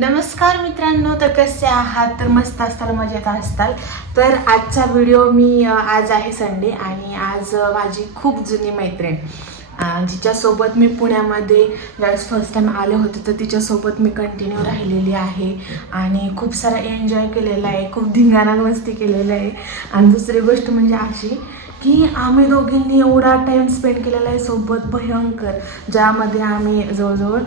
नमस्कार मित्रांनो तर कसे आहात? तर मस्त असताल मजेत असताल. तर आजचा व्हिडिओ मी आज आहे संडे आणि आज माझी खूप जुनी मैत्रीण. जिच्यासोबत मी पुण्यामध्ये ज्यावेळेस फर्स्ट टाईम आले होते तर तिच्यासोबत मी कंटिन्यू राहिलेली आहे आणि खूप सारा एन्जॉय केलेला आहे खूप धिंगाणा मस्ती केलेला आहे. आणि दुसरी गोष्ट म्हणजे अशी की आम्ही दोघींनी एवढा टाईम स्पेंड केलेला आहे सोबत भयंकर ज्यामध्ये आम्ही जवळजवळ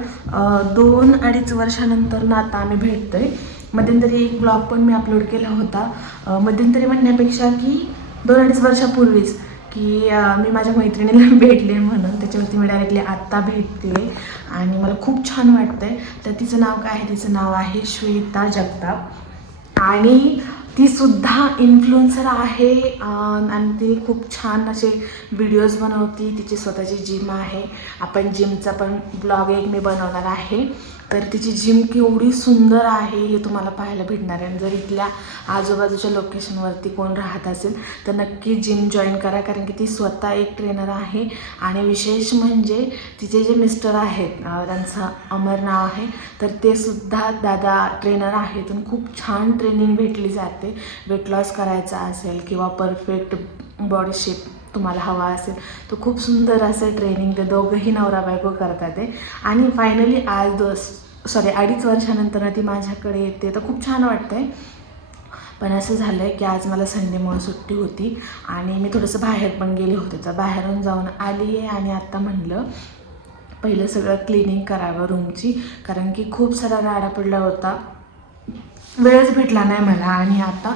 दोन अडीच वर्षानंतर ना आता आम्ही भेटतोय. मध्यंतरी एक ब्लॉग पण मी अपलोड केला होता. मध्यंतरी म्हणण्यापेक्षा की दोन अडीच वर्षापूर्वीच की मी माझ्या मैत्रिणीला भेटले म्हणून. त्याच्यावरती मी डायरेक्टली आत्ता भेटते. आणि मला खूप छान वाटतंय. तर तिचं नाव काय आहे? तिचं नाव आहे श्वेता जगताप. आणि ती सुद्धा इन्फ्लुएन्सर आहे. आणि ती खूप छान असे व्हिडिओज बनवती. तिची स्वतःची जिम आहे. आपण जिमचा पण ब्लॉग एक मी बनवणार आहे. तर तिची जिम केवढी सुंदर आहे हे तुम्हाला पाहायला भेटणार आहे. आणि जर इथल्या आजूबाजूच्या लोकेशनवरती कोण राहत असेल तर नक्की जिम जॉईन करा. कारण की ती स्वतः एक ट्रेनर आहे. आणि विशेष म्हणजे तिचे जे मिस्टर आहेत त्यांचं अमर नाव आहे तर ते सुद्धा दादा ट्रेनर आहेत. आणि खूप छान ट्रेनिंग भेटली जाते. वेट लॉस करायचा असेल किंवा परफेक्ट बॉडी शेप तुम्हाला हवा असेल. तर खूप सुंदर असं ट्रेनिंग ते दोघंही नवरा बायको करतात आहे आणि फायनली आज दोस सॉरी अडीच वर्षानंतर ती माझ्याकडे येते. तर खूप छान वाटतं आहे पण असं झालं आहे की आज मला संडेमुळे सुट्टी होती आणि मी थोडंसं बाहेर पण गेले होते. तर बाहेरून जाऊन आली आहे आणि आत्ता म्हणलं पहिलं सगळं क्लिनिंग करावं रूमची कारण की खूप सारा राडा पडला होता. वेळच भेटला नाही मला. आणि आता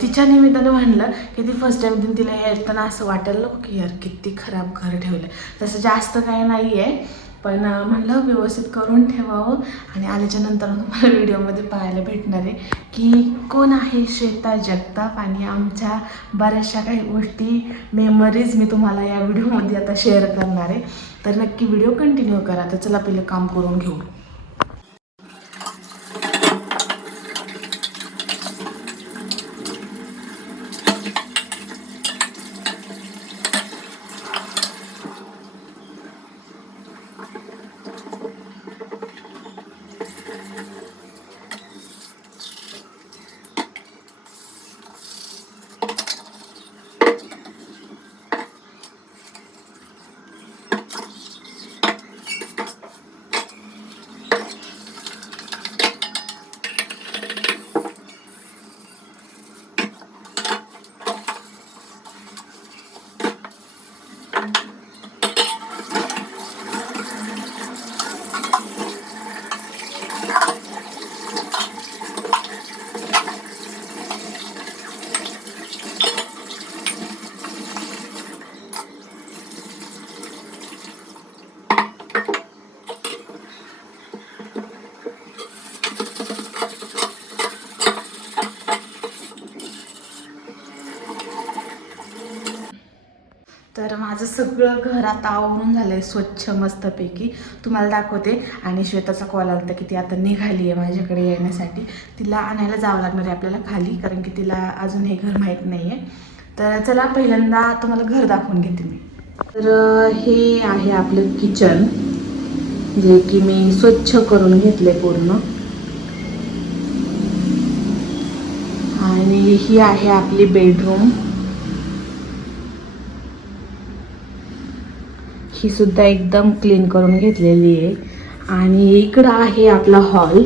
तिच्या निमित्तानं म्हणलं की ती फर्स्ट टाईम तिने तिला ऐकताना असं वाटायला नको की यार किती खराब घर ठेवलं तसं जास्त काही नाही आहे पण म्हणलं व्यवस्थित करून ठेवावं आणि आल्याच्यानंतर तुम्हाला व्हिडिओमध्ये पाहायला भेटणार आहे की कोण आहे श्वेता जगताप आणि आमच्या बऱ्याचशा काही गोष्टी मेमरीज मी तुम्हाला या व्हिडिओमध्ये आता शेअर करणार आहे. तर नक्की व्हिडिओ कंटिन्यू करा. तर चला पहिलं काम करून घेऊ तर माझं सगळं घर आता आवरून झालं आहे स्वच्छ मस्तपैकी. तुम्हाला दाखवते. आणि श्वेताचा कॉल आला होता की ती आता निघाली आहे माझ्याकडे येण्यासाठी. तिला आणायला जावं लागणार आहे आपल्याला खाली कारण की तिला अजून हे घर माहीत नाही आहे तर चला पहिल्यांदा तुम्हाला घर दाखवून घेते मी. तर हे आहे आपलं किचन जे की मी स्वच्छ करून घेतले पूर्ण. आणि ही आहे आपली बेडरूम ही सुद्धा एकदम क्लीन करून घेतलेली आहे. आणि इकडं आहे आपला हॉल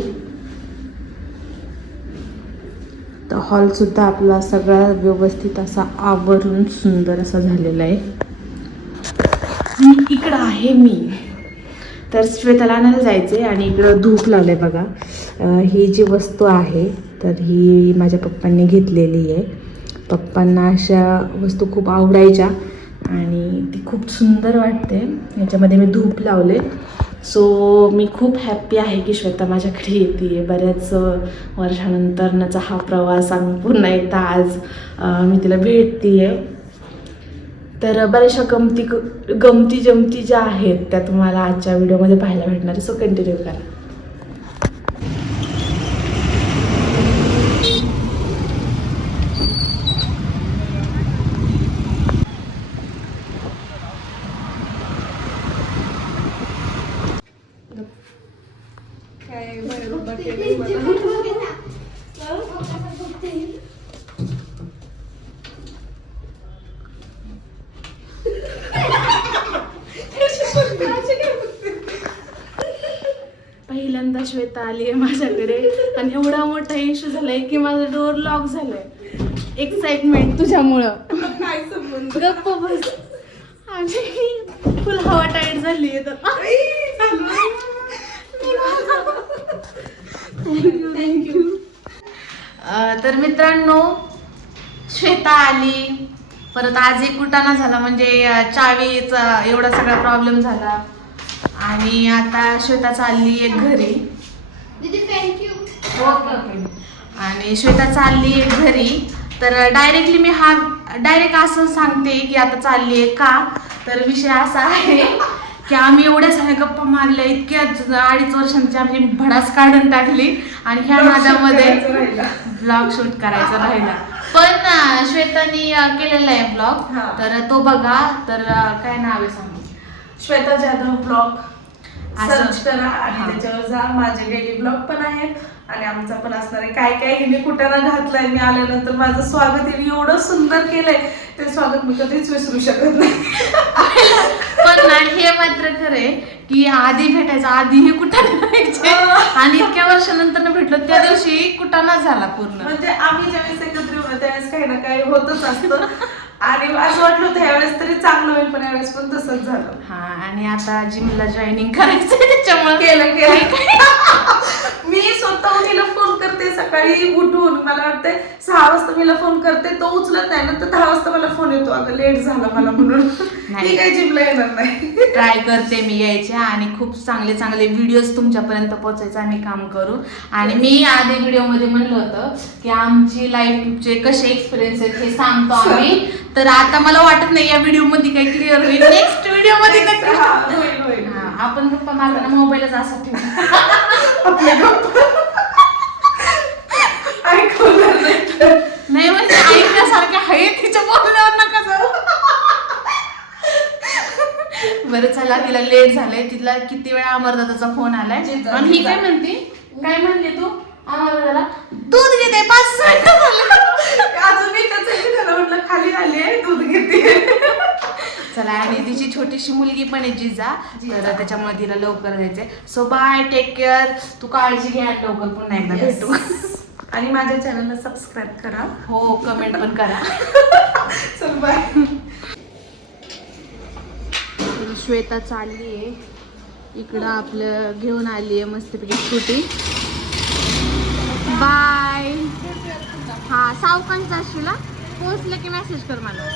तर हॉल सुद्धा आपला सगळा व्यवस्थित असा आवरून सुंदर असा झालेला आहे. आणि इकडं आहे मी. तर श्वेताला आणायला जायचे आणि इकडं धूप लावलंय बघा. ही जी वस्तू आहे तर ही माझ्या पप्पांनी घेतलेली आहे. पप्पांना अशा वस्तू खूप आवडायच्या. आणि ती खूप सुंदर वाटते. याच्यामध्ये मी धूप लावले. सो मी खूप हॅप्पी आहे की श्वेता माझ्याकडे येते बऱ्याच वर्षानंतरचा हा प्रवास आम्ही पुन्हा एकदा आज मी तिला भेटते आहे तर बऱ्याचशा गमती गमती जमती ज्या आहेत त्या तुम्हाला आजच्या व्हिडिओमध्ये पाहायला भेटणार. सो कंटिन्यू करा काय बरं बघ केलंय मला. पहिल्यांदा श्वेता आली आहे माझ्याकडे आणि एवढा मोठा इश्यू झालाय की माझं डोर लॉक झालंय. एक्साइटमेंट तुझ्यामुळं. काय संबंध? गप्प बस. आणि फुल हवा टाईट झाली आहे तर थँक्यू तर मित्रांनो श्वेता आली. परत आज एक कुटाणा झाला म्हणजे चावीचा एवढा सगळा प्रॉब्लेम झाला. आणि आता श्वेता चालली एक घरी. दीदी थँक्यू आणि श्वेता चालली आहे घरी. तर डायरेक्टली मी हा डायरेक्ट असं सांगते की आता चालली आहे का? तर विषय असा आहे की आम्ही एवढ्या साऱ्या गप्पा मारल्या इतक्या अडीच वर्षांची आमची भडास काढून टाकली आणि ह्या नादामध्ये ब्लॉग शूट करायचा राहिला. पण श्वेतानी केलेला आहे ब्लॉग. तर तो बघा. तर काय नाव आहे सांगू? श्वेता जाधव ब्लॉग. सर्च करा आणि. त्याच्यावर जा. माझे डेली ब्लॉग पण आहेत आणि आमचा पण असणार आहे. काय काय हिने कुठाना घातलाय? मी आल्यानंतर माझं स्वागत हिने एवढं सुंदर केलंय. ते स्वागत मी कधीच विसरू शकत नाही. पण ना हे मात्र खरे की आधी भेटायचं आधी हे कुठं व्हायचे आणि इतक्या वर्षानंतर भेटलो त्या दिवशी कुटाणा झाला पूर्ण. म्हणजे आम्ही ज्यावेळेस एकत्र त्यावेळेस काही ना काही होतच असतं. आणि असं वाटलं होतं ह्यावेळेस तरी चांगलं होईल पण यावेळेस पण तसंच झालं. हा आणि आता जिमला जॉईनिंग करायचं त्याच्यामुळे केलं केलं. मी स्वतः तिला करते सकाळी उठून. मला वाटते सहा वाजता मीला फोन करते तो उचलत नाही नंतर दहा वाजता मला फोन येतो. अगं लेट झाला मला म्हणून. मी काही जिमला येणार नाही. ट्राय करते मी यायचे आणि खूप चांगले चांगले व्हिडिओज तुमच्यापर्यंत पोहोचायचं आम्ही काम करू. आणि मी आधी व्हिडिओमध्ये म्हणलं होतं की आमची लाईफचे कसे एक्सपिरियन्स आहेत हे सांगतो आम्ही. तर आता मला वाटत नाही या व्हिडिओमध्ये काही क्लिअर होईल. नेक्स्ट व्हिडिओमध्ये नक्की. आपण गप्पा मारताना मोबाईलच असा ठेवू. आपल्या गप्पा. नाही म्हणजे ऐकण्यासारखे आहे तिच्या बोलण्यावर नका जाऊ. बरं चला तिला लेट झालंय. तिला किती वेळा अमरदादाचा फोन आलाय? आणि ही. काय म्हणते? काय म्हणली तू? अमरदादाला दूध घेते पाच मिनिटं झाले. अजून मी त्याचं म्हटलं खाली आली आहे दूध घेते. चला आणि तिची छोटीशी मुलगी पण आहे जिजा. तर त्याच्यामुळे तिला लवकर जायचंय. सो बाय टेक केअर तू काळजी घ्या लवकर पुन्हा एकदा भेटू. आणि माझ्या चॅनलला सबस्क्राईब करा. हो कमेंट पण करा. चल बाय श्वेता चालली आहे. इकडं आपलं घेऊन आली आहे मस्तपैकी स्कूटी बाय हा सावकाश जाशील. हा? पोहोचलं की मेसेज कर मला.